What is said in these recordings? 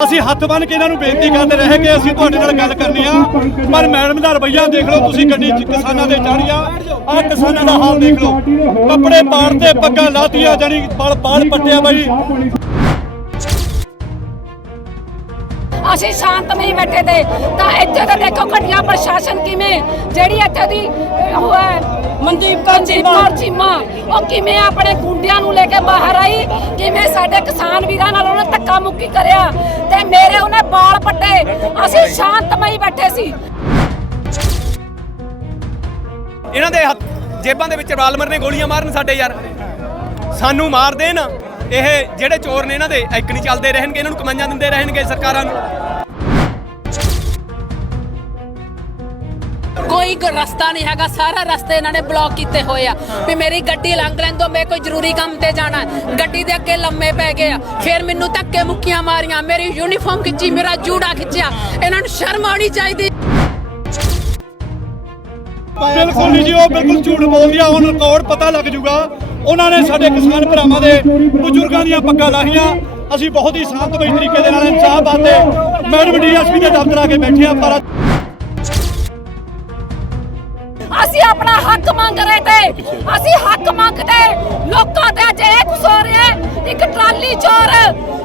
ਅਸੀਂ ਹੱਥ ਬੰਨ ਕੇ ਇਹਨਾਂ ਨੂੰ ਬੇਨਤੀ ਕਰਦੇ ਰਹੇ ਕਿ ਅਸੀਂ ਤੁਹਾਡੇ ਨਾਲ ਗੱਲ ਕਰਨੀ ਆ। ਪਰ ਮੈਡਮ ਦਾ ਰਵੱਈਆ ਦੇਖ ਲਓ, ਤੁਸੀਂ ਗੱਡੀ 'ਚ ਕਿਸਾਨਾਂ ਦੇ ਚੜ੍ਹੀਆਂ ਆ ਕਿਸਾਨਾਂ ਦਾ ਹਾਲ ਦੇਖ ਲਓ। ਕੱਪੜੇ ਪਾੜਦੇ ਪੱਗਾਂ ਲਾਤੀਆਂ ਜਾਨੀ ਬਾਲ ਬਾਲ ਪੱਟਿਆ ਬਾਈ। ਅਸੀਂ ਸ਼ਾਂਤਮਈ ਬੈਠੇ ਤੇ ਤਾਂ ਇੱਥੇ ਤਾਂ ਦੇਖੋ ਘਟੀਆ ਪ੍ਰਸ਼ਾਸਨ ਕਿਵੇਂ ਜਿਹੜੀ ਇੱਥੇ ਦੀ ਉਹ ਹੈ ਮਨਦੀਪ ਕੌਰ ਚੀਮਾ। ਚੀਮਾ ਉਹ ਕਿਵੇਂ ਆਪਣੇ ਗੁੰਡਿਆਂ ਨੂੰ ਲੈ ਕੇ ਬਾਹਰ ਆਈ ਕਿਵੇਂ ਸਾਡੇ ਕਿਸਾਨ ਵੀਰਾਂ ਨਾਲ ਉਹਨੇ ਧੱਕਾ ਮੁੱਕੀ ਕਰਿਆ ਤੇ ਮੇਰੇ ਉਹਨੇ ਬਾਲ ਪੱਟੇ ਅਸੀਂ ਸ਼ਾਂਤਮਈ ਬੈਠੇ ਸੀ। ਇਹਨਾਂ ਦੇ ਜੇਬਾਂ ਦੇ ਵਿੱਚ ਰਾਲਮਰ ਨੇ ਗੋਲੀਆਂ ਮਾਰਨ ਸਾਡੇ ਯਾਰ ਸਾਨੂੰ ਮਾਰ ਦੇਣ। ਇਹ ਜਿਹੜੇ ਚੋਰ ਨੇ ਇਹਨਾਂ ਦੇ ਇੱਕ ਨਹੀਂ ਚੱਲਦੇ, ਰਹਿਣਗੇ, ਇਹਨਾਂ ਨੂੰ ਕਮਾਈਆਂ ਦਿੰਦੇ ਰਹਿਣਗੇ ਸਰਕਾਰਾਂ ਨੂੰ। ਕੋਈ ਰਸਤਾ ਨਹੀਂ ਹੈਗਾ, ਸਾਰਾ ਰਸਤੇ ਇਹਨਾਂ ਨੇ ਬਲੌਕ ਕੀਤੇ ਹੋਏ ਆ। ਵੀ ਮੇਰੀ ਗੱਡੀ ਲੰਘ ਲੈਂਦੋ ਮੈਂ ਕੋਈ ਜ਼ਰੂਰੀ ਕੰਮ ਤੇ ਜਾਣਾ। ਹੈ। ਗੱਡੀ ਦੇ ਅੱਗੇ ਲੰਮੇ ਪੈ ਗਏ ਆ। ਫਿਰ ਮੈਨੂੰ ਧੱਕੇ ਮੁੱਕੀਆਂ ਮਾਰੀਆਂ, ਮੇਰੀ ਯੂਨੀਫਾਰਮ ਖਿੱਚੀ, ਮੇਰਾ ਜੂੜਾ ਖਿੱਚਿਆ। ਇਹਨਾਂ ਨੂੰ ਸ਼ਰਮ ਆਉਣੀ ਚਾਹੀਦੀ। ਬਿਲਕੁਲ ਨਹੀਂ ਜੀ, ਉਹ ਬਿਲਕੁਲ ਝੂਠ ਬੋਲਦੀ ਆ ਹੁਣ ਰਿਕਾਰਡ ਪਤਾ ਲੱਗ ਜੂਗਾ। ਉਹਨਾਂ ਨੇ ਸਾਡੇ ਕਿਸਾਨ ਭਰਾਵਾਂ ਦੇ ਬਜ਼ੁਰਗਾਂ ਦੀਆਂ ਪੱਗਾਂ ਲਾਹੀਆਂ। ਅਸੀਂ ਬਹੁਤ ਹੀ ਸ਼ਾਂਤਮਈ ਤਰੀਕੇ ਦੇ ਨਾਲ ਇਨਸਾਫ ਆਤੇ ਮੈਡਮ ਡੀਐਸਪੀ ਦੇ ਦਫ਼ਤਰ ਆ ਕੇ ਬੈਠੇ ਆ, ਪਰ ਅਸੀਂ ਆਪਣਾ ਹੱਕ ਮੰਗ ਰਹੇ ਤੇ, ਅਸੀਂ ਹੱਕ ਮੰਗਦੇ ਲੋਕਾਂ ਤੇ ਅੱਜ ਇਹ ਕੁਛ ਹੋ ਰਿਹਾ ਹੈ। ਇੱਕ ਟਰਾਲੀ ਚੋਰ,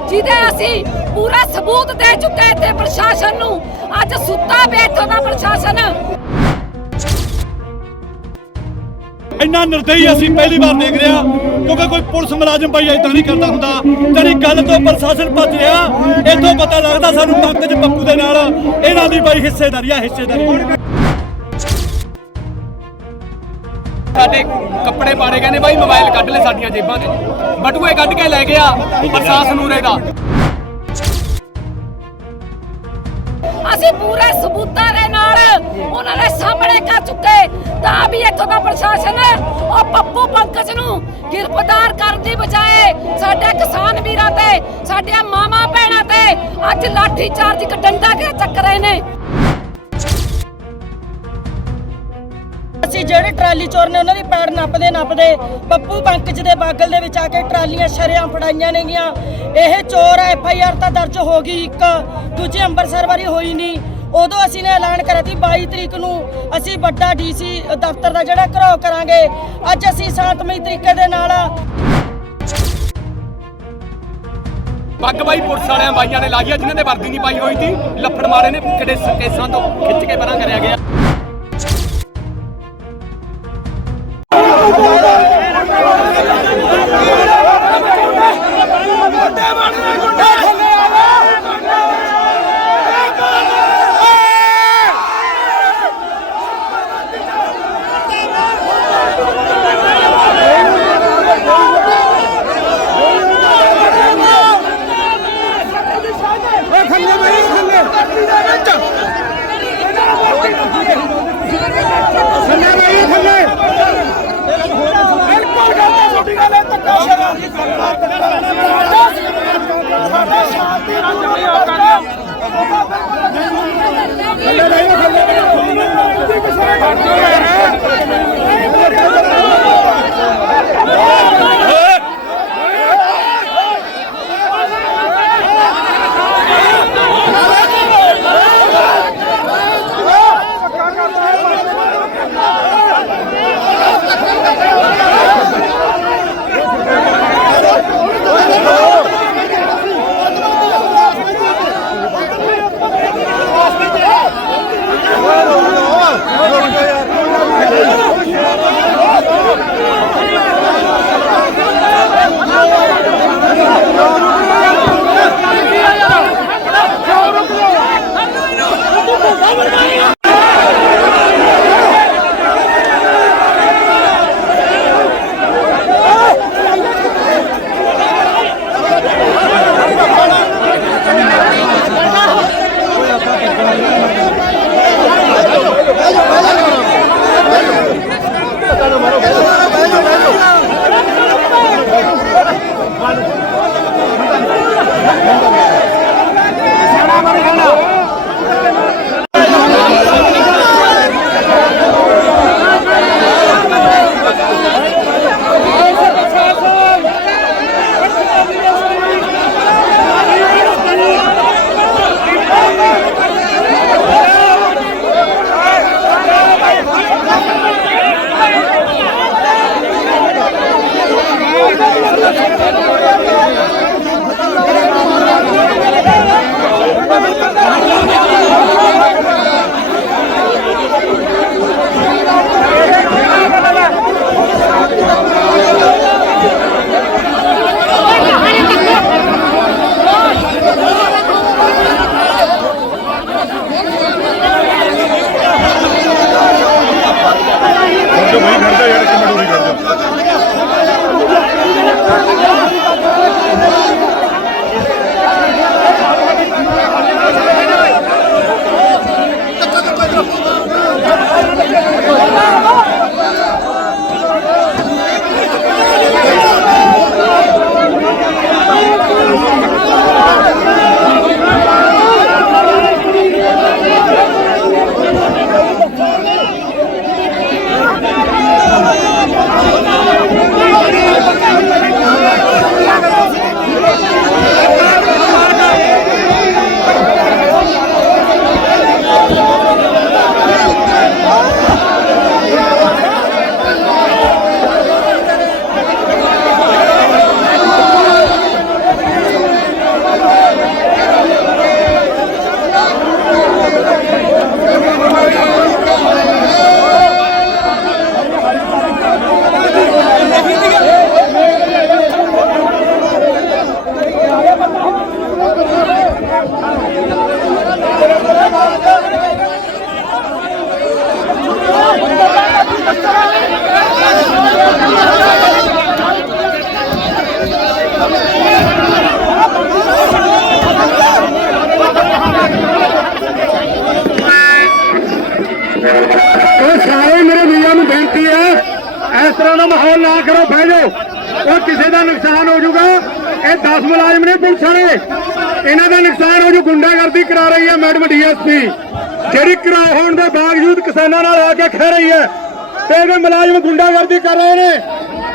ਜਿਹਦੇ ਅਸੀਂ ਪੂਰਾ ਸਬੂਤ ਦੇ ਚੁੱਕੇ ਤੇ ਪ੍ਰਸ਼ਾਸਨ ਨੂੰ ਅੱਜ ਸੁੱਤਾ ਬੈਠਾ ਦਾ ਪ੍ਰਸ਼ਾਸਨ। ਇੰਨਾ ਨਿਰਦਈ ਅਸੀਂ ਪਹਿਲੀ ਵਾਰ ਦੇਖ ਰਹੇ ਕਿਉਂਕਿ ਕੋਈ ਪੁਲਿਸ ਮੁਲਾਜ਼ਮ ਭਾਈ ਇਦਾਂ ਨਹੀਂ ਕਰਦਾ ਹੁੰਦਾ। ਜਿਹੜੀ ਗੱਲ ਤੋਂ ਪ੍ਰਸ਼ਾਸਨ ਭੱਜ ਰਿਹਾ ਇੱਥੋਂ ਪਤਾ ਲੱਗਦਾ ਸਾਨੂੰ ਪੰਕਜ ਪੱਪੂ ਦੇ ਨਾਲ। ਇਹਨਾਂ ਦੀ ਬਾਈ ਹਿੱਸੇਦਾਰੀ ਆ ਹਿੱਸੇਦਾਰੀ। ਸਾਡੇ ਕੱਪੜੇ ਪਾੜੇ ਕਹਿੰਦੇ ਬਾਈ ਮੋਬਾਈਲ ਕੱਢ ਲੈ ਸਾਡੀਆਂ ਜੇਬਾਂ 'ਚ। ਬਟੂਏ ਕੱਢ ਕੇ ਲੈ ਗਿਆ ਪ੍ਰਸ਼ਾਸਨ ਨੂਰੇ ਦਾ। ਅਸੀਂ ਪੂਰੇ ਸਬੂਤਾਂ ਦੇ ਉਹਨਾਂ ਦੇ ਸਾਹਮਣੇ ਕਰ ਚੁੱਕੇ ਤਾਂ ਵੀ ਇੱਥੋਂ ਦਾ ਪ੍ਰਸ਼ਾਸਨ ਉਹ ਪੱਪੂ ਪੰਕਜ ਨੂੰ ਗ੍ਰਿਫਤਾਰ ਕਰਨ ਦੀ ਬਜਾਏ ਸਾਡੇ ਕਿਸਾਨ ਵੀਰਾਂ ਤੇ ਸਾਡੀਆਂ ਮਾਵਾਂ ਭੈਣਾਂ ਤੇ ਅੱਜ ਲਾਠੀ ਚਾਰਜ ਇੱਕ ਡੰਡਾ ਕੇ ਚੱਕ ਰਹੇ ਨੇ ਅਸੀਂ ਜਿਹੜੇ ਟਰਾਲੀ ਚੋਰ ਨੇ ਉਹਨਾਂ ਦੀ ਪੈੜ ਨੱਪਦੇ ਨੱਪਦੇ ਪੱਪੂ ਪੰਕਜ ਦੇ ਬਾਗਲ ਦੇ ਵਿੱਚ ਆ ਕੇ ਟਰਾਲੀਆਂ ਸ਼ਰਿਆਂ ਫੜਾਈਆਂ ਨੇਗੀਆਂ। ਇਹ ਚੋਰ ਐਫ ਆਈ ਆਰ ਤਾਂ ਦਰਜ ਹੋ ਗਈ ਇੱਕ, ਦੂਜੀ ਅੰਮ੍ਰਿਤਸਰ ਵਾਰੀ ਹੋਈ ਨਹੀਂ। ਉਦੋਂ ਅਸੀਂ ਨੇ ਐਲਾਨ ਕਰਿਆ ਸੀ 22 ਤਰੀਕ ਨੂੰ ਅਸੀਂ ਵੱਡਾ ਡੀਸੀ ਦਫ਼ਤਰ ਦਾ ਜਿਹੜਾ ਘਰਾਓ ਕਰਾਂਗੇ। ਅੱਜ ਅਸੀਂ ਸ਼ਾਂਤਮਈ ਤਰੀਕੇ ਦੇ ਨਾਲ ਪੱਗ ਬਾਈ ਪੁਲਿਸ ਵਾਲਿਆਂ ਬਾਈਆਂ ਨੇ ਲਾਈ ਆ, ਜਿਨ੍ਹਾਂ ਦੇ ਵਰਦੀ ਨਹੀਂ ਪਾਈ ਹੋਈ ਸੀ। ਲੱਫੜ ਮਾਰੇ ਨੇ, ਕਿਹੜੇ ਕੇਸਾਂ ਤੋਂ ਖਿੱਚ ਕੇ ਪਰਾਂ ਕਰਿਆ ਗਿਆ। ਡੀਐਸਪੀ ਜਿਹੜੀ ਕਰਾ ਹੋਣ ਦੇ ਬਾਵਜੂਦ ਕਿਸਾਨਾਂ ਨਾਲ ਆ ਕੇ ਖਹਿ ਰਹੀ ਹੈ ਤੇ ਇਹਦੇ ਮੁਲਾਜ਼ਮ ਗੁੰਡਾਗਰਦੀ ਕਰ ਰਹੇ ਨੇ।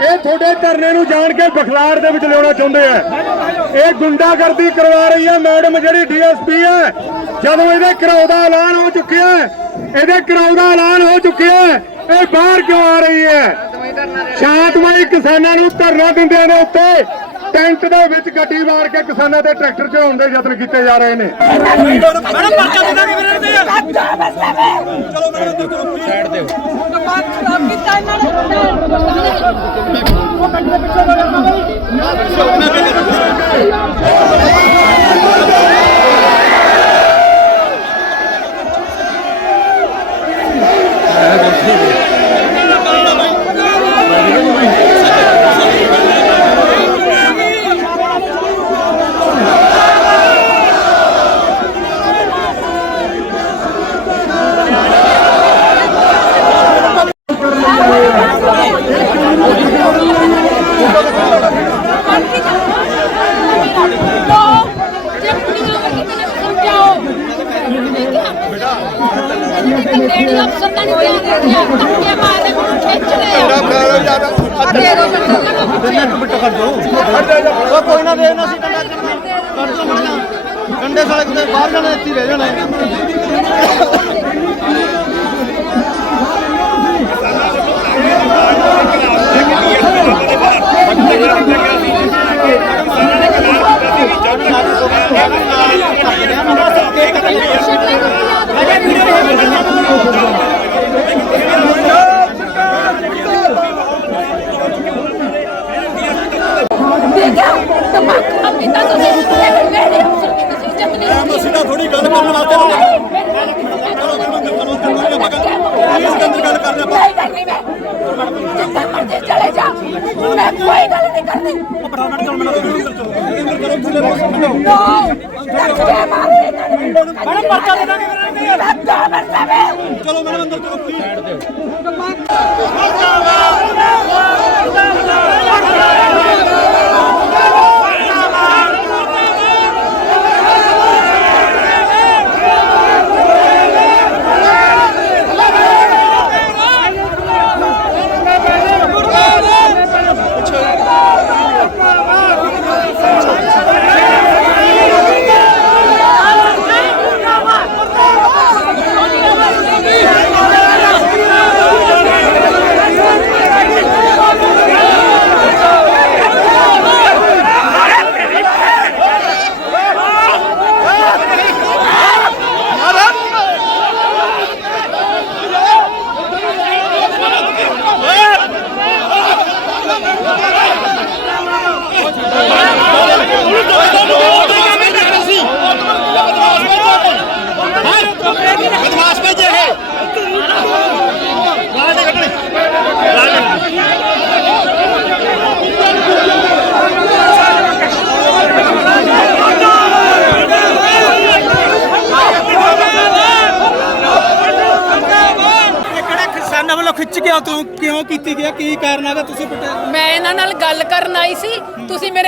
ਇਹ ਤੁਹਾਡੇ ਧਰਨੇ ਨੂੰ ਜਾਣ ਕੇ ਬਖਲਾੜ ਦੇ ਵਿੱਚ ਲਿਆਉਣਾ ਚਾਹੁੰਦੇ ਆ। ਇਹ ਗੁੰਡਾਗਰਦੀ ਕਰਵਾ ਰਹੀ ਹੈ ਮੈਡਮ ਜਿਹੜੀ ਡੀਐਸਪੀ ਹੈ। ਜਦੋਂ ਇਹਦੇ ਘਰਾਓ ਦਾ ਐਲਾਨ ਹੋ ਚੁੱਕਿਆ ਇਹਦੇ ਘਰਾਓ ਦਾ ਐਲਾਨ ਹੋ ਚੁੱਕਿਆ ਇਹ ਬਾਹਰ ਕਿਉਂ ਆ ਰਹੀ ਹੈ? ਸ਼ਾਂਤਮਈ ਕਿਸਾਨਾਂ ਨੂੰ ਧਰਨਾ ਦਿੰਦਿਆਂ ਦੇ ਉੱਤੇ। ਟੈਂਟ ਦੇ ਵਿੱਚ ਗੱਡੀ ਮਾਰ ਕੇ ਕਿਸਾਨਾਂ ਦੇ ਟਰੈਕਟਰ ਚੜਾਉਣ ਦੇ ਯਤਨ ਕੀਤੇ ਜਾ ਰਹੇ ਨੇ ਮੈਡਮ ਪਰਚਾ ਦੇ ਦਾਂਗੇ ਫਿਰ ਇਹਦੇ ਚਲੋ ਮੈਡਮ ਅੰਦਰ ਚਲੋ please। ਲੇਡੀ ਅਫਸਰ ਤਾਂ ਨਹੀਂ ਧਿਆਨ ਰੱਖਿਆ ਧੱਕੇ ਮਾਰਦੇ ਨੂੰ ਖਿੱਚ ਲਿਆ ਅੱਗੇ ਰੋ ਉਹ ਕੋਈ ਨਾ ਦੇਣਾ ਸੀ ਕੰਡਾ ਕਰ ਦੋ ਮਣਾ ਕੰਡੇ ਸਾਲੇ ਕਿਤੇ ਬਾਹਰ ਜਾਣਾ ਇੱਥੇ ਰਹਿ ਜਾਣਾ। ਤੁਸੀਂ ਲੇਡੀ ਅਫਸਰ ਦੀ ਤੁਸੀਂ ਇੱਜ਼ਤ ਨਹੀਂ ਮੈਮ ਅਸੀਂ ਤਾਂ ਥੋੜੀ ਗੱਲ ਕਰਨ ਵਾਸਤੇ ਚਲੋ ਮੈਡਮ ਅੰਦਰ ਚਲੋ ਅੰਦਰ ਕੋਈ ਨਾ ਮਗਰ ਇਸ ਅੰਦਰ ਗੱਲ ਕਰਨੇ ਆਪਾਂ ਨਹੀਂ ਕਰਨੀ ਮੈਂ ਜਿੱਥੇ ਮਰਜ਼ੀ ਚਲੇ ਜਾ ਮੈਂ ਕੋਈ ਗੱਲ ਨਹੀਂ ਕਰਨੀ ਮੈਡਮ ਚਲੋ ਮੈਡਮ ਅੰਦਰ ਚਲੋ ਅੰਦਰ ਚਲੋ ਥੱਲੇ ਬੈਠੋ ਨੋ ਧੱਕੇ ਮਾਰਦੇ ਮੈਡਮ ਪਰਚਾ ਦੇ ਦਾਂਗੇ ਮੈਂ ਦੋ ਮਰਤਬੇ ਚਲੋ ਮੈਡਮ ਅੰਦਰ ਚਲੋ please। ਕਿਹੜੇ ਕਿਸਾਨਾਂ ਵੱਲੋਂ ਖਿੱਚ ਕੇ ਕਿਉਂ ਕਿਉਂ ਕੀਤੀ ਗਿਆ ਕੀ ਕਾਰਨ ਹੈਗਾ ਤੁਸੀਂ ਮੈਂ ਇਹਨਾਂ ਨਾਲ ਗੱਲ ਕਰਨ ਆਈ ਸੀ ਤੁਸੀਂ ਮੇਰੇ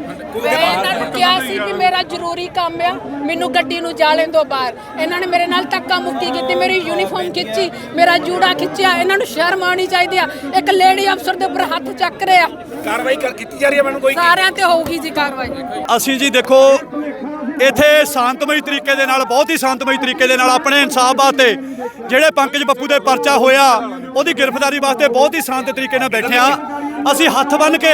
ਮੈਂ ਇਹਨਾਂ ਨੂੰ ਕਿਹਾ ਸੀ ਵੀ ਮੇਰਾ ਜ਼ਰੂਰੀ ਕੰਮ ਆ ਮੈਨੂੰ ਗੱਡੀ ਨੂੰ ਜਾ ਲੈਣ ਦਿਓ ਬਾਹਰ। ਇਹਨਾਂ ਨੇ ਮੇਰੇ ਨਾਲ ਧੱਕਾ ਮੁੱਕੀ ਕੀਤੀ ਮੇਰੀ ਯੂਨੀਫਾਰਮ ਖਿੱਚੀ ਮੇਰਾ ਜੂੜਾ ਖਿੱਚਿਆ ਇਹਨਾਂ ਨੂੰ ਸ਼ਰਮ ਆਉਣੀ ਚਾਹੀਦੀ ਆ। ਇੱਕ ਲੇਡੀ ਅਫਸਰ ਦੇ ਉੱਪਰ ਹੱਥ ਚੱਕ ਰਿਹਾ। ਕਾਰਵਾਈ ਕਰ- ਕੀਤੀ ਜਾ ਰਹੀ ਹੈ ਮੈਡਮ ਕੋਈ? ਸਾਰਿਆਂ ਤੇ ਹੋਊਗੀ ਜੀ ਕਾਰਵਾਈ। ਅਸੀਂ ਜੀ ਦੇਖੋ ਇੱਥੇ ਸ਼ਾਂਤਮਈ ਤਰੀਕੇ ਦੇ ਨਾਲ ਬਹੁਤ ਹੀ ਸ਼ਾਂਤਮਈ ਤਰੀਕੇ ਦੇ ਨਾਲ ਆਪਣੇ ਇਨਸਾਫ ਵਾਸਤੇ ਜਿਹੜੇ ਪੰਕਜ ਬੱਪੂ ਦੇ ਪਰਚਾ ਹੋਇਆ ਉਹਦੀ ਗ੍ਰਿਫਤਾਰੀ ਵਾਸਤੇ ਬਹੁਤ ਹੀ ਸ਼ਾਂਤ ਤਰੀਕੇ ਨਾਲ ਬੈਠੇ ਆ ਅਸੀਂ ਹੱਥ ਬੰਨ ਕੇ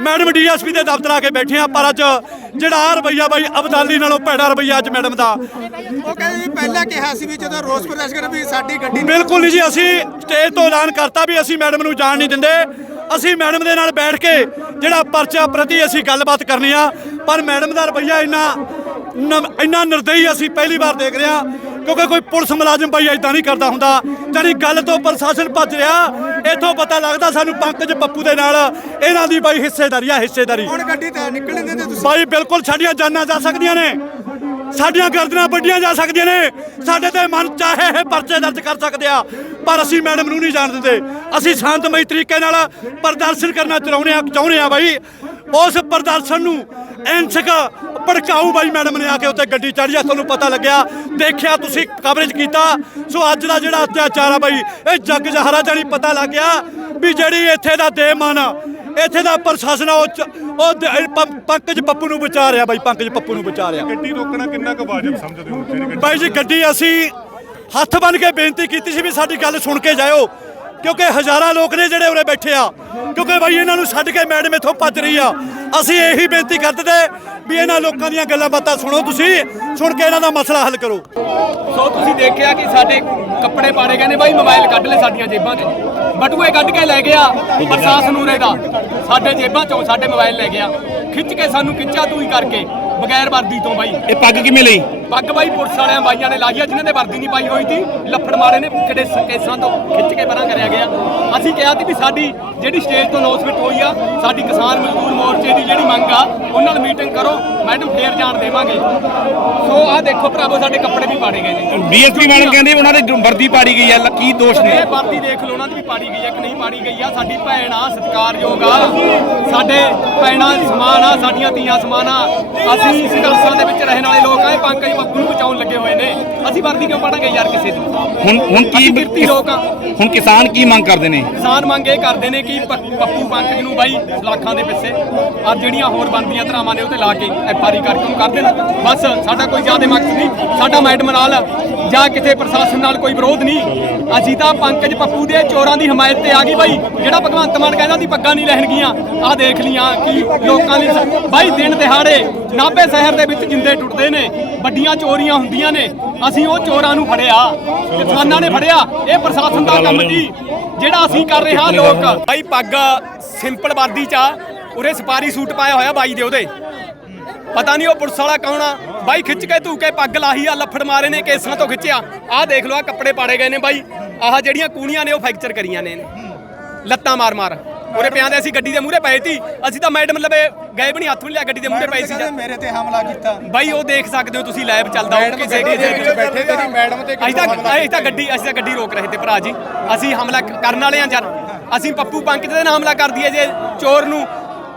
ਮੈਡਮ ਡੀਐਸਪੀ ਦੇ ਦਫ਼ਤਰ ਆ ਕੇ ਬੈਠੇ ਆ ਪਰ ਅੱਜ ਜਿਹੜਾ ਆਹ ਰਵੱਈਆ ਬਾਈ ਅਬਦਾਲੀ ਨਾਲੋਂ ਭੈੜਾ ਰਵੱਈਆ ਅੱਜ ਮੈਡਮ ਦਾ। ਉਹ ਕਹਿੰਦੇ ਪਹਿਲਾਂ ਕਿਹਾ ਸੀ ਵੀ ਜਦੋਂ ਰੋਸ ਪ੍ਰਦਰਸ਼ਨ ਵੀ ਸਾਡੀ ਗੱਡੀ ਬਿਲਕੁਲ ਨਹੀਂ ਜੀ ਅਸੀਂ ਸਟੇਜ ਤੋਂ ਐਲਾਨ ਕਰਤਾ ਵੀ ਅਸੀਂ ਮੈਡਮ ਨੂੰ ਜਾਣ ਨਹੀਂ ਦਿੰਦੇ। ਅਸੀਂ ਮੈਡਮ ਦੇ ਨਾਲ ਬੈਠ ਕੇ ਜਿਹੜਾ ਪਰਚਾ ਪ੍ਰਤੀ ਅਸੀਂ ਗੱਲਬਾਤ ਕਰਨੀ ਆ ਪਰ ਮੈਡਮ ਦਾ ਰਵੱਈਆ ਇੰਨਾ ਇੰਨਾ ਨਿਰਦਈ ਅਸੀਂ ਪਹਿਲੀ ਵਾਰ ਦੇਖ ਰਹੇ ਹਾਂ ਕਿਉਂਕਿ ਕੋਈ ਪੁਲਿਸ ਮੁਲਾਜ਼ਮ ਬਾਈ ਇਦਾਂ ਨਹੀਂ ਕਰਦਾ ਹੁੰਦਾ। ਜਾਨੀ ਗੱਲ ਤੋਂ ਪ੍ਰਸ਼ਾਸਨ ਭੱਜ ਰਿਹਾ ਇੱਥੋਂ ਪਤਾ ਲੱਗਦਾ ਸਾਨੂੰ ਪੰਕਜ ਪੱਪੂ ਦੇ ਨਾਲ ਇਹਨਾਂ ਦੀ ਬਾਈ ਹਿੱਸੇਦਾਰੀ ਆ ਹਿੱਸੇਦਾਰੀ। ਹੁਣ ਗੱਡੀ ਤੇ ਨਿਕਲਣ ਦਿੰਦੇ ਤੁਸੀਂ? ਬਾਈ ਬਿਲਕੁਲ ਸਾਡੀਆਂ ਜਾਨਾਂ ਜਾ ਸਕਦੀਆਂ ਨੇ। ਸਾਡੀਆਂ ਗਰਦਨਾਂ ਵੱਡੀਆਂ ਜਾ ਸਕਦੀਆਂ ਨੇ। ਸਾਡੇ ਤੇ ਮਨ ਚਾਹੇ ਇਹ ਪਰਚੇ ਦਰਜ ਕਰ ਸਕਦੇ ਆ ਪਰ ਅਸੀਂ ਮੈਡਮ ਨੂੰ ਨਹੀਂ ਜਾਣ ਦਿੰਦੇ ਅਸੀਂ ਸ਼ਾਂਤਮਈ ਤਰੀਕੇ ਨਾਲ ਪ੍ਰਦਰਸ਼ਨ ਕਰਨਾ ਚਾਹੁੰਦੇ ਆ ਚਾਹੁੰਦੇ ਆ ਬਾਈ। ਉਸ ਪ੍ਰਦਰਸ਼ਨ ਨੂੰ ਐਨਸਕ ਭੜਕਾਊ ਬਾਈ ਮੈਡਮ ਨੇ ਆ ਕੇ ਉੱਤੇ ਗੱਡੀ ਚੜ੍ਹੀ ਆ ਤੁਹਾਨੂੰ ਪਤਾ ਲੱਗਿਆ। ਦੇਖਿਆ ਤੁਸੀਂ ਕਵਰੇਜ ਕੀਤਾ। ਸੋ ਅੱਜ ਦਾ ਜਿਹੜਾ ਅਤਿਆਚਾਰ ਆ ਬਾਈ ਇਹ ਜੱਗ ਜਹਰਾ ਜਾਨੀ ਪਤਾ ਲੱਗ ਗਿਆ ਵੀ ਜਿਹੜੀ ਇੱਥੇ ਦਾ ਦੇਮਨ ਆ ਇੱਥੇ ਦਾ ਪ੍ਰਸ਼ਾਸਨ ਆ, ਉਹ ਚ- ਉਹ ਦ- ਇਹ ਪੰ- ਪੰਕਜ ਪੱਪੂ ਨੂੰ ਬਚਾ ਰਿਹਾ ਬਾਈ ਪੰਕਜ ਪੱਪੂ ਨੂੰ ਬਚਾ ਰਿਹਾ। ਗੱਡੀ ਰੋਕਣਾ ਕਿੰਨਾ ਕੁ ਵਾਜਬ ਸਮਝਦੇ ਹੋ ਜਿਹੜੀ ਬਾਈ ਜੀ ਗੱਡੀ ਅਸੀਂ ਹੱਥ ਬੰਨ ਕੇ ਬੇਨਤੀ ਕੀਤੀ ਸੀ ਵੀ ਸਾਡੀ ਗੱਲ ਸੁਣ ਕੇ ਜਾਇਓ। ਕਿਉਂਕਿ ਹਜ਼ਾਰਾਂ ਲੋਕ ਨੇ ਜਿਹੜੇ ਉਰੇ ਬੈਠੇ ਆ। ਕਿਉਂਕਿ ਬਾਈ, ਇਹਨਾਂ ਨੂੰ ਛੱਡ ਕੇ ਮੈਡਮ ਇੱਥੋਂ ਭੱਜ ਰਹੀ ਆ। ਅਸੀਂ ਇਹੀ ਬੇਨਤੀ ਕਰਦੇ ਵੀ ਇਹਨਾਂ ਲੋਕਾਂ ਦੀਆਂ ਗੱਲਾਂ ਬਾਤਾਂ ਸੁਣੋ ਤੁਸੀਂ। ਸੁਣ ਕੇ ਇਹਨਾਂ ਦਾ ਮਸਲਾ ਹੱਲ ਕਰੋ। ਸੋ ਤੁਸੀਂ ਦੇਖਿਆ ਕਿ ਸਾਡੇ ਕੱਪੜੇ ਪਾੜੇ ਗਏ ਨੇ ਬਾਈ, ਮੋਬਾਈਲ ਕੱਢ ਲੈ ਸਾਡੀਆਂ ਜੇਬਾਂ 'ਚ। ਬਟੂਏ ਕੱਢ ਕੇ ਲੈ ਗਿਆ ਪ੍ਰਸ਼ਾਸਨ ਉਰੇ ਦਾ। ਸਾਡੇ ਜੇਬਾਂ 'ਚੋਂ ਸਾਡੇ ਮੋਬਾਈਲ ਲੈ ਗਿਆ। ਖਿੱਚ ਕੇ ਸਾਨੂੰ ਖਿੱਚਾ ਤੂੰ ਹੀ ਕਰਕੇ। ਬਗੈਰ ਵਰਦੀ ਤੋਂ ਬਾਈ। ਇਹ ਪੱਗ ਕਿਵੇਂ ਲਈ? ਪੱਗ ਬਾਈ ਪੁਲਿਸ ਵਾਲਿਆਂ ਬਾਈਆਂ ਨੇ ਲਾਈ ਆ ਜਿਨ੍ਹਾਂ ਨੇ ਵਰਦੀ ਨਹੀਂ ਪਾਈ ਹੋਈ ਸੀ। ਲੱਫੜ ਮਾਰੇ ਨੇ ਕਿਹੜੇ ਕੇਸਾਂ ਤੋਂ ਖਿੱਚ ਕੇ ਪਰਾਂ ਕਰਿਆ ਗਿਆ। ਅਸੀਂ ਕਿਹਾ ਸੀ ਵੀ ਸਾਡੀ ਜਿਹੜੀ ਸਟੇਜ ਤੋਂ ਅਨਾਉਂਸਮੈਂਟ ਹੋਈ ਆ ਸਾਡੀ ਕਿਸਾਨ ਮਜ਼ਦੂਰ ਮੋਰਚੇ ਦੀ ਜਿਹੜੀ ਮੰਗ ਆ ਉਹਨਾਂ ਨਾਲ ਮੀਟਿੰਗ ਕਰੋ ਮੈਡਮ ਫੇਰ ਜਾਣ ਦੇਵਾਂਗੇ। ਸੋ ਆਹ ਦੇਖੋ ਭਰਾਵੋ ਸਾਡੇ ਕੱਪੜੇ ਵੀ ਪਾੜੇ ਗਏ ਨੇ। ਡੀਐਸਪੀ ਮੈਡਮ ਕਹਿੰਦੇ ਉਹਨਾਂ ਦੇ ਵਰਦੀ ਪਾੜੀ ਗਈ ਲ- ਕੀ ਦੋਸ਼ ਨੇ? ਇਹ ਵਰਦੀ ਦੇਖ ਲਓ ਉਹਨਾਂ ਦੀ ਵੀ ਪਾੜੀ ਗਈ ਆ ਕਿ ਨਹੀਂ ਪਾੜੀ ਗਈ ਆ। ਸਾਡੀ ਭੈਣ ਆ ਸਤਿਕਾਰਯੋਗ ਆ। ਸਾਡੇ ਭੈਣਾਂ ਸਮਾਨ ਆ ਸਾਡੀਆਂ ਧੀਆਂ ਸਮਾਨ ਆ। ਅਸੀਂ ਸੰਘਰਸ਼ਾਂ ਦੇ ਵਿੱਚ ਰਹਿਣ ਵਾਲੇ ਲੋਕ ਆ ਇਹ ਪੰਕਜ ਬੱਬੂ ਨੂੰ ਬਚਾਉਣ ਲੱਗੇ ਹੋਏ ਨੇ। ਅਸੀਂ ਵਰਦੀ ਕਿਉਂ ਪਾੜਾਂਗੇ ਯਾਰ ਕਿਸੇ ਦੀ? ਹੁਣ ਹੁਣ ਕੀ ਅਸੀਂ ਕਿਰਤੀ ਲੋਕ ਆ ਹੁਣ ਕਿਸਾਨ ਕੀ ਮੰਗ ਕਰਦੇ ਨੇ? ਕਿਸਾਨ ਮੰਗ ਇਹ ਕਰਦੇ ਨੇ ਕਿ ਪ- ਪੱਪੂ ਪੰਕਜ ਨੂੰ ਬਾਈ ਲੱਖਾਂ ਦੇ ਪਿੱਛੇ ਆ ਜਿਹੜੀਆਂ ਹੋਰ ਬਣਦੀਆਂ ਧਰਾਵਾਂ ਨੇ ਉਹ ਤੇ ਲਾ ਕੇ ਐਫਆਰਈ ਕਰਕੇ ਉਹਨੂੰ ਕਰ ਦੇਣ। ਬਸ ਸਾਡਾ ਕੋਈ ਜ਼ਿਆਦਾ ਮਕਸਦ ਨਹੀਂ। ਸਾਡਾ ਮੈਡਮ ਨਾਲ ਜਾਂ ਕਿਸੇ ਪ੍ਰਸ਼ਾਸਨ ਨਾਲ ਕੋਈ ਵਿਰੋਧ ਨਹੀਂ। ਅਸੀਂ ਤਾਂ ਪੰਕਜ ਪੱਪੂ ਦੇ ਚੋਰਾਂ ਦੀ ਹਮਾਇਤ ਤੇ ਆ ਗਈ ਬਾਈ। ਜਿਹੜਾ ਭਗਵੰਤ ਮਾਨ ਕਹਿੰਦਾ ਦੀ ਪੱਗਾਂ ਨਹੀਂ ਲੈਣਗੀਆਂ ਆਹ ਦੇਖ ਲੀਆਂ ਕਿ ਲੋਕਾਂ ਦੀ ਬਾਈ, ਦਿਨ ਦਿਹਾੜੇ ਨਾਭੇ ਸ਼ਹਿਰ ਦੇ ਵਿੱਚ ਜਿੰਦੇ ਟੁੱਟਦੇ ਨੇ, ਵੱਡੀਆਂ ਚੋਰੀਆਂ ਹੁੰਦੀਆਂ ਨੇ। ਅਸੀਂ ਉਹ ਚੋਰਾਂ ਨੂੰ ਫੜਿਆ, ਕਿਸਾਨਾਂ ਨੇ ਫੜਿਆ। ਇਹ ਪ੍ਰਸ਼ਾਸਨ ਦਾ ਕੰਮ ਜੀ ਜਿਹੜਾ ਅਸੀਂ ਕਰ ਰਹੇ ਹਾਂ, ਲੋਕ। ਬਾਈ, ਪੱਗ ਸਿੰਪਲ ਵਰਦੀ ਚ ਆ। ਉਰੇ ਸਪਾਰੀ ਸੂਟ ਪਾਇਆ ਹੋਇਆ ਬਾਈ ਦੇ ਉਹਦੇ। ਪਤਾ ਨਹੀਂ ਉਹ ਪੁਲਿਸ ਵਾਲਾ ਕੌਣ ਆ। ਬਾਈ ਖਿੱਚ ਕੇ ਧੂ ਕੇ ਪੱਗ ਲਾਹੀ ਆ ਲੱਫੜ ਮਾਰੇ ਨੇ ਕੇਸਾਂ ਤੋਂ ਖਿੱਚਿਆ। ਆਹ ਦੇਖ ਲਓ ਆ ਕੱਪੜੇ ਪਾੜੇ ਗਏ ਨੇ ਬਾਈ। ਆਹ ਜਿਹੜੀਆਂ ਕੂਣੀਆਂ ਨੇ ਉਹ ਫ੍ਰੈਕਚਰ ਕਰੀਆਂ ਨੇ। ਲੱਤਾਂ ਮਾਰ ਮਾਰ। ਉਰੇ ਪਿਆਂ ਦੇ ਅਸੀਂ ਗੱਡੀ ਦੇ ਮੂਹਰੇ ਪਏ ਸੀ। ਅਸੀਂ ਤਾਂ ਮੈਡਮ ਲਵੇ ਗਏ ਵੀ ਨਹੀਂ ਹੱਥ ਨਹੀਂ ਲਿਆ ਗੱਡੀ ਦੇ ਮੂਹਰੇ ਪਏ ਸੀ ਮੇਰੇ ਤੇ ਹਮਲਾ ਕੀਤਾ। ਬਾਈ ਉਹ ਦੇਖ ਸਕਦੇ ਹੋ ਤੁਸੀਂ ਲਾਈਵ ਚੱਲਦਾ ਉਹ ਕਿਸੇ ਦੇ ਵਿੱਚ ਬੈਠੇ ਤੇਰੀ ਮੈਡਮ ਤੇ ਅਸੀਂ ਤਾਂ ਅਸੀਂ ਤਾਂ ਗੱਡੀ ਅਸੀਂ ਤਾਂ ਗੱਡੀ ਰੋਕ ਰਹੇ ਤੇ ਭਰਾ ਜੀ। ਅਸੀਂ ਹਮਲਾ ਕਰਨ ਵਾਲੇ ਆ ਜਰ ਅਸੀਂ ਪੱਪੂ ਪੰਕਜ ਦੇ ਨਾਲ ਹਮਲਾ ਕਰ ਦਈਏ ਜੇ ਚੋਰ ਨੂੰ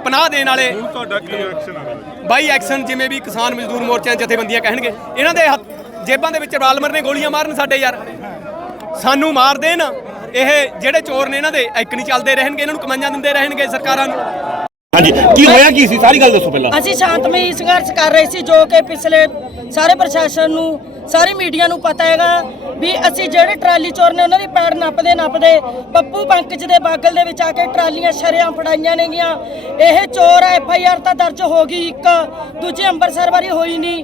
ਪਨਾਹ ਦੇਣ ਵਾਲੇ। ਤੁਹਾਡਾ ਕੀ ਐਕਸ਼ਨ ਆ? ਬਾਈ ਐਕਸ਼ਨ ਜਿਵੇਂ ਵੀ ਕਿਸਾਨ ਮਜ਼ਦੂਰ ਮੋਰਚਿਆਂ ਜਥੇਬੰਦੀਆਂ ਕਹਿਣਗੇ ਇਹਨਾਂ ਦੇ ਹੱਥ- ਜੇਬਾਂ ਦੇ ਵਿੱਚ ਰਾਲਮਰ ਨੇ ਗੋਲੀਆਂ ਮਾਰਨ ਸਾਡੇ ਯਾਰ। ਸਾਨੂੰ ਮਾਰ ਦੇਣ ਇਹ ਜਿਹੜੇ ਚੋਰ ਨੇ ਇਹਨਾਂ ਦੇ ਇੱਕ ਨਹੀਂ ਚੱਲਦੇ ਰਹਿਣਗੇ ਇਹਨਾਂ ਨੂੰ ਕਮਾਈਆਂ ਦਿੰਦੇ ਰਹਿਣਗੇ ਸਰਕਾਰਾਂ ਨੂੰ। ਹਾਂਜੀ ਕੀ ਹੋਇਆ ਕੀ ਸੀ? ਸਾਰੀ ਗੱਲ ਦੱਸੋ ਪਹਿਲਾਂ। ਅਸੀਂ ਸ਼ਾਂਤਮਈ ਸੰਘਰਸ਼ ਕਰ ਰਹੇ ਸੀ ਜੋ ਕਿ ਪਿਛਲੇ ਸਾਰੇ ਪ੍ਰਸ਼ਾਸਨ ਨੂੰ ਸਾਰੀ ਮੀਡੀਆ ਨੂੰ ਪਤਾ ਹੈਗਾ ਵੀ ਅਸੀਂ ਜਿਹੜੇ ਟਰਾਲੀ ਚੋਰ ਨੇ, ਉਹਨਾਂ ਦੀ ਪੈੜ ਨੱਪਦੇ ਨੱਪਦੇ। ਪੱਪੂ ਪੰਕਜ ਦੇ ਬਾਗਲ ਦੇ ਵਿੱਚ ਆ ਕੇ ਟਰਾਲੀਆਂ ਸ਼ਰਿਆਂ ਫੜਾਈਆਂ ਨੇਗੀਆਂ। ਇਹ ਚੋਰ ਐਫ ਆਈ ਆਰ ਤਾਂ ਦਰਜ ਹੋ ਗਈ ਇੱਕ। ਦੂਜੀ ਅੰਮ੍ਰਿਤਸਰ ਵਾਰੀ ਹੋਈ ਨਹੀਂ।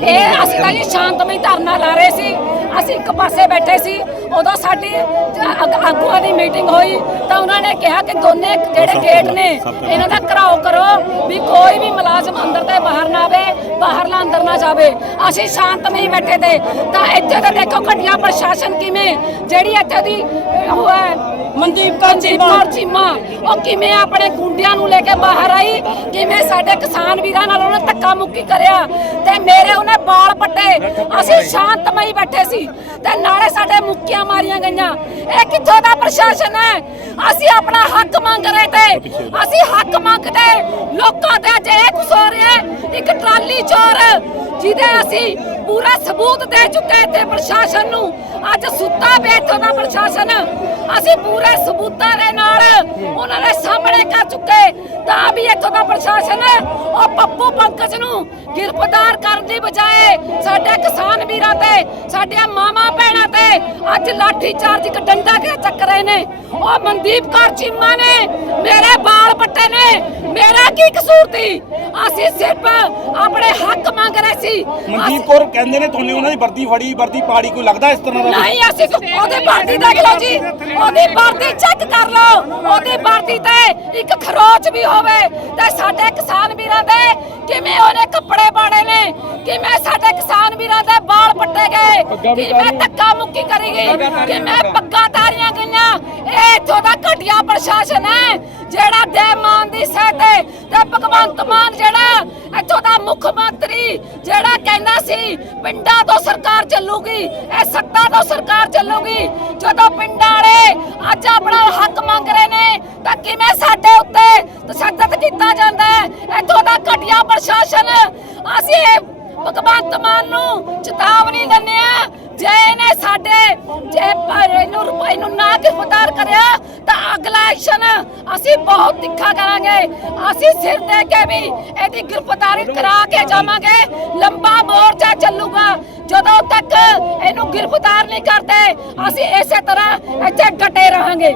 ਇਹ ਅਸੀਂ ਤਾਂ ਜੀ ਸ਼ਾਂਤਮਈ ਧਰਨਾ ਲਾ ਰਹੇ ਸੀ। ਅਸੀਂ ਇੱਕ ਪਾਸੇ ਬੈਠੇ ਸੀ। ਉਦੋਂ ਸਾਡੀ ਆਗੂਆਂ ਦੀ ਮੀਟਿੰਗ ਹੋਈ ਤਾਂ ਉਹਨਾਂ ਨੇ ਕਿਹਾ ਕਿ ਦੋਨੇ ਜਿਹੜੇ ਗੇਟ ਨੇ ਇਹਨਾਂ ਦਾ ਘਰਾਓ ਕਰੋ ਵੀ ਕੋਈ ਵੀ ਮੁਲਾਜ਼ਮ ਅੰਦਰ ਤੇ ਬਾਹਰ ਨਾ ਆਵੇ ਬਾਹਰਲਾ ਅੰਦਰ ਨਾ ਜਾਵੇ। ਅਸੀਂ ਸ਼ਾਂਤਮਈ ਬੈਠੇ ਤੇ। ਤਾਂ ਇੱਥੇ ਤਾਂ ਦੇਖੋ ਘਟੀਆ ਪ੍ਰਸ਼ਾਸਨ ਕਿਵੇਂ ਜਿਹੜੀ ਇੱਥੇ ਦੀ ਅਹ, ਉਹ ਹੈ ਮਨਦੀਪ ਕੌਰ ਚੀਮਾ। ਚੀਮਾ ਉਹ ਕਿਵੇਂ ਆਪਣੇ ਗੁੰਡਿਆਂ ਨੂੰ ਲੈ ਕੇ ਬਾਹਰ ਆਈ ਕਿਵੇਂ ਸਾਡੇ ਕਿਸਾਨ ਵੀਰਾਂ ਨਾਲ ਉਹਨੇ ਧੱਕਾ ਮੁੱਕੀ ਕਰਿਆ। ਤੇ ਮੇਰੇ ਉਹਨੇ ਬਾਲ ਪੱਟੇ। ਅਸੀਂ ਸ਼ਾਂਤਮਈ ਬੈਠੇ ਸੀ ਤੇ ਨਾਲੇ ਸਾਡੇ ਮੁੱਕੀਆਂ ਮਾਰੀਆਂ ਗਈਆਂ। ਇਹ ਕਿੱਥੋਂ ਦਾ ਪ੍ਰਸ਼ਾਸਨ ਹੈ? ਅਸੀਂ ਆਪਣਾ ਹੱਕ ਮੰਗ ਰਹੇ ਤੇ ਅਸੀਂ ਹੱਕ ਮੰਗਦੇ। ਲੋਕਾਂ ਤੇ ਅੱਜ ਇਹ ਕੁਛ ਹੋ। ਰਿਹਾ। ਇੱਕ ਟਰਾਲੀ ਚੋਰ ਜਿਹਦੇ ਅਸੀਂ ਪੂਰਾ ਸਬੂਤ ਦੇ ਚੁੱਕੇ ਇੱਥੇ ਪ੍ਰਸ਼ਾਸਨ ਨੂੰ, ਅੱਜ ਸੁੱਤਾ ਪਿਆ ਇੱਥੋਂ ਦਾ ਪ੍ਰਸ਼ਾਸਨ। ਅਸੀਂ ਪੂਰੇ ਸਬੂਤਾਂ ਦੇ ਨਾਲ ਉਹਨਾਂ ਦੇ ਸਾਹਮਣੇ ਕਰ ਚੁੱਕੇ ਤਾਂ ਵੀ ਇੱਥੋਂ ਦਾ ਪ੍ਰਸ਼ਾਸਨ ਉਹ ਪੱਪੂ ਪੰਕਜ ਨੂੰ ਗ੍ਰਿਫਤਾਰ ਕਰਨ ਦੀ ਬਜਾਏ ਸਾਡੇ ਕਿਸਾਨ ਵੀਰਾਂ ਤੇ, ਸਾਡੀਆਂ ਮਾਮਾ ਭੈਣਾਂ ਤੇ ਅੱਜ ਲਾਠੀ ਚਾਰਜ ਇੱਕ ਡੰਡਾ ਕੇ ਚੱਕ ਰਹੇ ਨੇ। ਉਹ ਮਨਦੀਪ ਕੌਰ ਚੀਮਾ ਨੇ, ਮੇਰੇ ਬਾਲ ਪੱਟੇ ਨੇ ਮੇਰਾ ਕੀ ਕਸੂਰ ਸੀ? ਅਸੀਂ ਸਿਰਫ ਆਪਣੇ ਹੱਕ ਮੰਗ ਰਹੇ ਸੀ। ਮਨਦੀਪ ਕੌਰ ਕਹਿੰਦੇ ਨੇ ਤੁਹਾਨੂੰ ਉਹਨਾਂ ਦੀ ਵਰਦੀ ਫੜੀ ਵਰਦੀ ਪਾੜੀ ਕੋਈ ਲੱਗਦਾ ਇਸ ਤਰ੍ਹਾਂ ਦਾ? ਨਹੀਂ ਅਸੀਂ ਕੋ- ਉਹਦੀ ਵਰਦੀ ਦੇਖ ਲਓ ਜੀ। ਉਹਦੀ ਵਰਦੀ ਚੈੱਕ ਕਰ ਲਓ। ਉਹਦੀ ਵਰਦੀ ਤੇ ਇੱਕ ਖਰੋਚ ਵੀ ਹੋਵੇ ਤੇ ਸਾਡੇ ਕਿਸਾਨ ਵੀਰਾਂ ਦੇ ਕਿਵੇਂ ਉਹਨੇ ਕੱਪੜੇ ਪਾੜੇ ਨੇ? ਕਿਵੇਂ ਸਾਡੇ ਕਿਸਾਨ ਵੀਰਾਂ ਦੇ ਵਾਲ ਪੱਟੇ ਗਏ? ਕਿਵੇਂ ਧੱਕਾ ਮੁੱਕੀ ਕਰੀ ਗਈ? ਕਿਵੇਂ ਪੱਗਾਂ ਤਾਰੀਆਂ ਗਈਆਂ? ਇਹ ਇੱਥੋਂ ਦਾ ਘਟੀਆ ਪ੍ਰਸ਼ਾਸਨ ਹੈ ਜਿਹੜਾ ਦੇ ਮਾਨ ਦੀ ਸਹਿ ਤੇ ਤੇ ਭਗਵੰਤ ਮਾਨ ਜਿਹੜਾ ਇੱਥੋਂ ਦਾ ਮੁੱਖ ਮੰਤਰੀ ਜਿਹੜਾ ਕਹਿੰਦਾ ਸੀ, ਪਿੰਡਾਂ ਤੋਂ ਸਰਕਾਰ ਚੱਲੂਗੀ, ਇਹ ਸੱਤਾ ਤੋਂ ਸਰਕਾਰ ਚੱਲੂਗੀ। ਜਦੋਂ ਪਿੰਡਾਂ ਵਾਲੇ ਅੱਜ ਆਪਣਾ ਹੱਕ ਮੰਗ ਰਹੇ ਨੇ, ਤਾਂ ਕਿਵੇਂ ਸਾਡੇ ਉੱਤੇ ਤਸ਼ੱਦਦ ਕੀਤਾ ਜਾਂਦਾ ਹੈ? ਇੱਥੋਂ ਦਾ ਘਟੀਆ ਪ੍ਰਸ਼ਾਸਨ, ਅਸੀਂ ਭਗਵੰਤ ਮਾਨ ਨੂੰ ਚੇਤਾਵਨੀ ਦਿੰਦੇ ਆ ਜੇ ਇਹਨੇ ਸਾਡੇ, ਜੇ ਪਰ ਰੁਪਏ ਨੂੰ ਨਾ ਗ੍ਰਿਫਤਾਰ ਕਰਿਆ, ਤਾਂ ਅਗਲਾ ਐਕਸ਼ਨ ਅਸੀਂ ਬਹੁਤ ਤਿੱਖਾ ਕਰਾਂਗੇ। ਅਸੀਂ ਸਿਰ ਦੇ ਕੇ ਵੀ ਇਹਦੀ ਗ੍ਰਿਫਤਾਰੀ ਕਰਾ ਕੇ ਜਾਵਾਂਗੇ। ਲੰਬਾ ਮੋਰਚਾ ਚੱਲੂਗਾ। ਜਦੋਂ ਤੱਕ ਇਹਨੂੰ ਗ੍ਰਿਫਤਾਰ ਨਹੀਂ ਕਰਦੇ, ਅਸੀਂ ਇਸੇ ਤਰ੍ਹਾਂ ਇੱਥੇ ਡਟੇ ਰਹਾਂਗੇ।